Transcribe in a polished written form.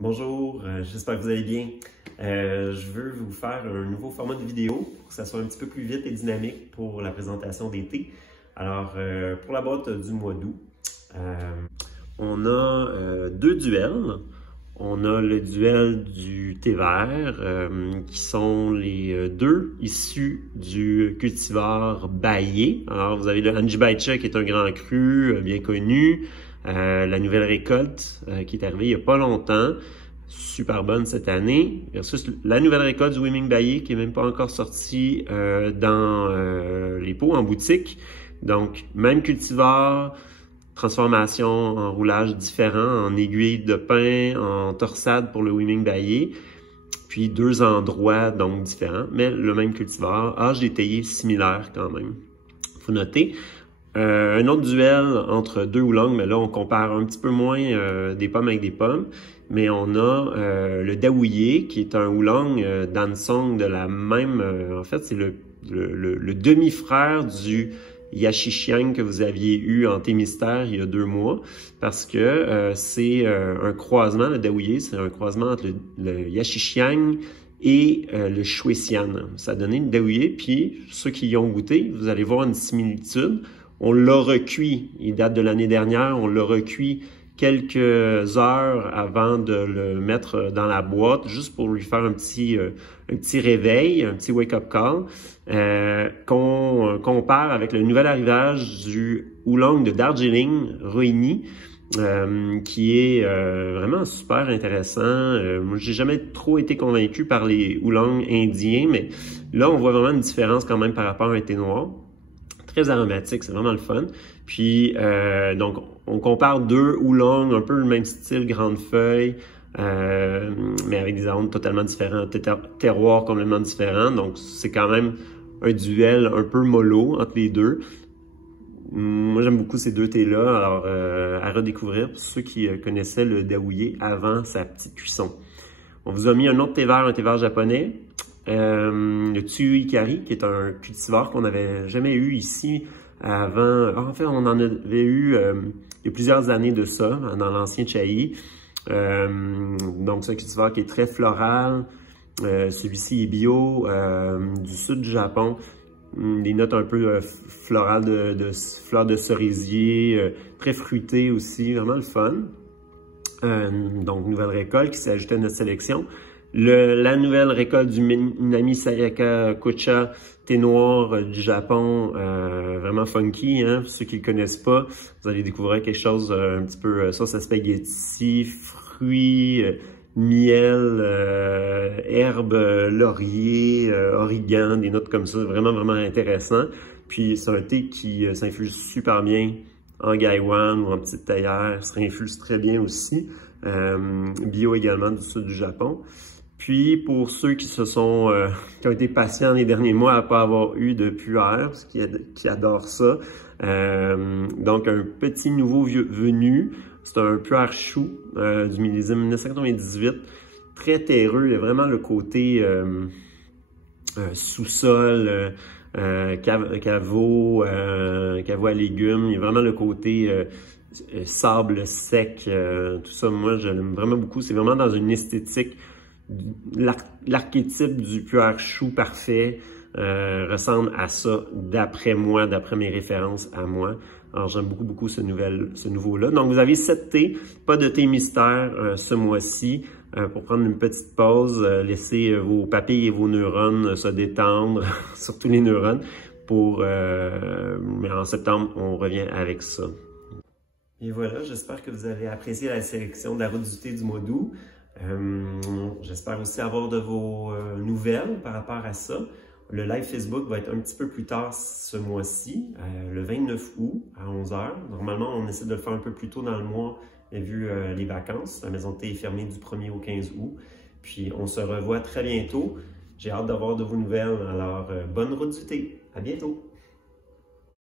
Bonjour, j'espère que vous allez bien. Je veux vous faire un nouveau format de vidéo pour que ça soit un petit peu plus vite et dynamique pour la présentation des thés. Alors, pour la boîte du mois d'août, on a deux duels. On a le duel du thé vert, qui sont les deux issus du cultivar Baillé. Alors, vous avez le Anjibaicha qui est un grand cru bien connu. La nouvelle récolte qui est arrivée il n'y a pas longtemps, super bonne cette année, versus la nouvelle récolte du Wiming Baillé qui n'est même pas encore sortie dans les pots en boutique. Donc, même cultivar, transformation en roulage différent, en aiguille de pin, en torsade pour le Wiming Baillé, puis deux endroits donc différents, mais le même cultivar, âge d'étayer similaire quand même. Il faut noter. Un autre duel entre deux oolongs, mais là on compare un petit peu moins des pommes avec des pommes, mais on a le Daouhié qui est un oolong Dansong de la même, en fait c'est le demi-frère du Yachixiang que vous aviez eu en thé mystère il y a 2 mois, parce que c'est un croisement, le Daouhié, c'est un croisement entre le Yachixiang et le Shuexian. Ça a donné le Daouhié, puis ceux qui y ont goûté, vous allez voir une similitude. On l'a recuit, il date de l'année dernière, on l'a recuit quelques heures avant de le mettre dans la boîte, juste pour lui faire un petit réveil, un petit wake-up call, qu'on compare avec le nouvel arrivage du oolong de Darjeeling, Rohini, qui est vraiment super intéressant. Moi, j'ai jamais trop été convaincu par les oolongs indiens, mais là, on voit vraiment une différence quand même par rapport à un thé noir. Très aromatique, c'est vraiment le fun. Puis, donc, on compare deux oolongs, un peu le même style, grande feuille, mais avec des arômes totalement différents, terroirs complètement différents. Donc, c'est quand même un duel un peu mollo entre les deux. Moi, j'aime beaucoup ces deux thés-là, alors à redécouvrir pour ceux qui connaissaient le Daouhié avant sa petite cuisson. On vous a mis un autre thé vert japonais. Le Tsuyu Hikari, qui est un cultivar qu'on n'avait jamais eu ici avant. En fait, on en avait eu il y a plusieurs années de ça, dans l'ancien Chai. Donc, c'est un cultivar qui est très floral. Celui-ci est bio, du sud du Japon. Des notes un peu florales de fleurs de cerisier, très fruitées aussi, vraiment le fun. Donc, nouvelle récolte qui s'est ajoutée à notre sélection. La nouvelle récolte du Minami Sayaka Kocha, thé noir du Japon, vraiment funky, hein? Pour ceux qui ne le connaissent pas, vous allez découvrir quelque chose un petit peu sauce à spaghetti, fruits, miel, herbes, laurier, origan, des notes comme ça, vraiment, vraiment intéressant. Puis c'est un thé qui s'infuse super bien en gaiwan ou en petite théière, ça infuse très bien aussi. Bio également du sud du Japon. Puis, pour ceux qui qui ont été patients les derniers mois à ne pas avoir eu de puère, parce qui adorent ça, donc un petit nouveau venu, c'est un puère chou du millésime 1998, très terreux, il y a vraiment le côté sous-sol, caveau à légumes, il y a vraiment le côté sable sec, tout ça, moi j'aime vraiment beaucoup, c'est vraiment dans une esthétique. L'archétype du puer chou parfait ressemble à ça d'après moi, d'après mes références à moi. Alors j'aime beaucoup ce nouveau-là. Donc vous avez 7 thés, pas de thé mystère ce mois-ci. Pour prendre une petite pause, laisser vos papilles et vos neurones se détendre, surtout les neurones, mais en septembre, on revient avec ça. Et voilà, j'espère que vous avez apprécié la sélection de la route du thé du mois d'août. J'espère aussi avoir de vos nouvelles par rapport à ça. Le live Facebook va être un petit peu plus tard ce mois-ci, le 29 août à 11 h. Normalement, on essaie de le faire un peu plus tôt dans le mois, mais vu les vacances, la maison de thé est fermée du 1er au 15 août. Puis on se revoit très bientôt. J'ai hâte d'avoir de vos nouvelles. Alors, bonne route du thé. À bientôt!